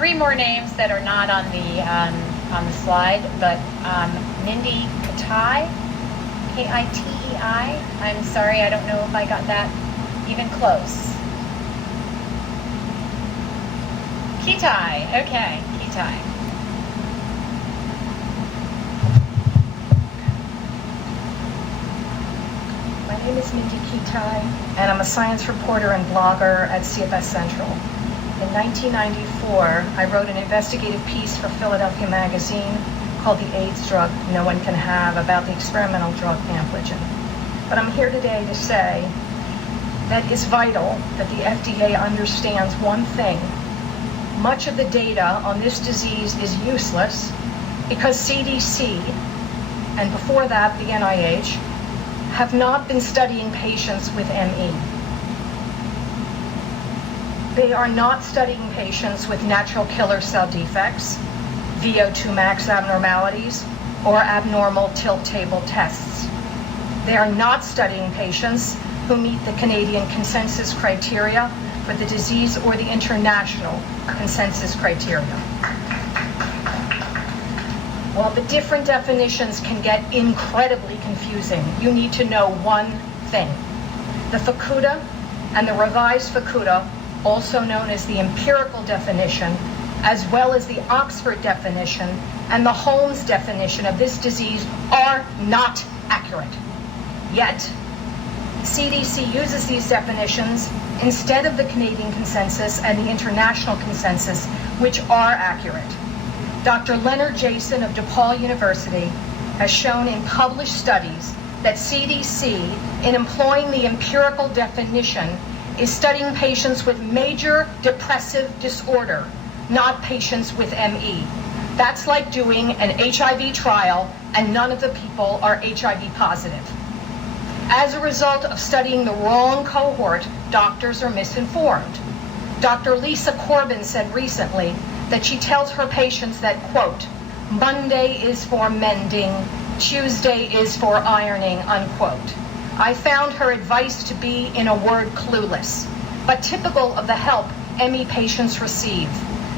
three more names that are not on the slide, but Mindy Kitei, Kitei. I'm sorry, I don't know if I got that even close. Kitei, okay, Kitei. My name is Mindy Kitei, and I'm a science reporter and blogger at CFS Central. In 1994, I wrote an investigative piece for Philadelphia Magazine called The AIDS Drug No One Can Have, about the experimental drug Ampligen. But I'm here today to say that it's vital that the FDA understands one thing. Much of the data on this disease is useless because CDC, and before that the NIH, have not been studying patients with ME. They are not studying patients with natural killer cell defects, VO2 max abnormalities, or abnormal tilt table tests. They are not studying patients who meet the Canadian consensus criteria for the disease or the international consensus criteria. While the different definitions can get incredibly confusing, you need to know one thing. The Fukuda and the revised Fukuda, also known as the empirical definition, as well as the Oxford definition and the Holmes definition of this disease, are not accurate. Yet, CDC uses these definitions instead of the Canadian consensus and the international consensus, which are accurate. Dr. Leonard Jason of DePaul University has shown in published studies that CDC, in employing the empirical definition, is studying patients with major depressive disorder, not patients with ME. That's like doing an HIV trial and none of the people are HIV positive. As a result of studying the wrong cohort, doctors are misinformed. Dr. Lisa Corbin said recently that she tells her patients that, quote, Monday is for mending, Tuesday is for ironing, unquote. I found her advice to be, in a word, clueless, but typical of the help ME patients receive.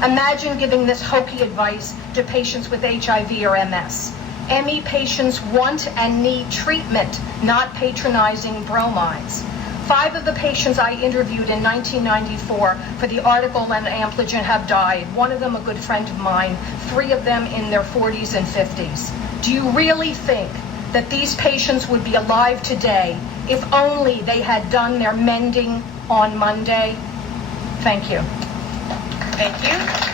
Imagine giving this hokey advice to patients with HIV or MS. ME patients want and need treatment, not patronizing bromides. 5 of the patients I interviewed in 1994 for the article on Ampligen have died. 1 of them a good friend of mine, 3 of them in their 40s and 50s. Do you really think that these patients would be alive today if only they had done their mending on Monday? Thank you. Thank you.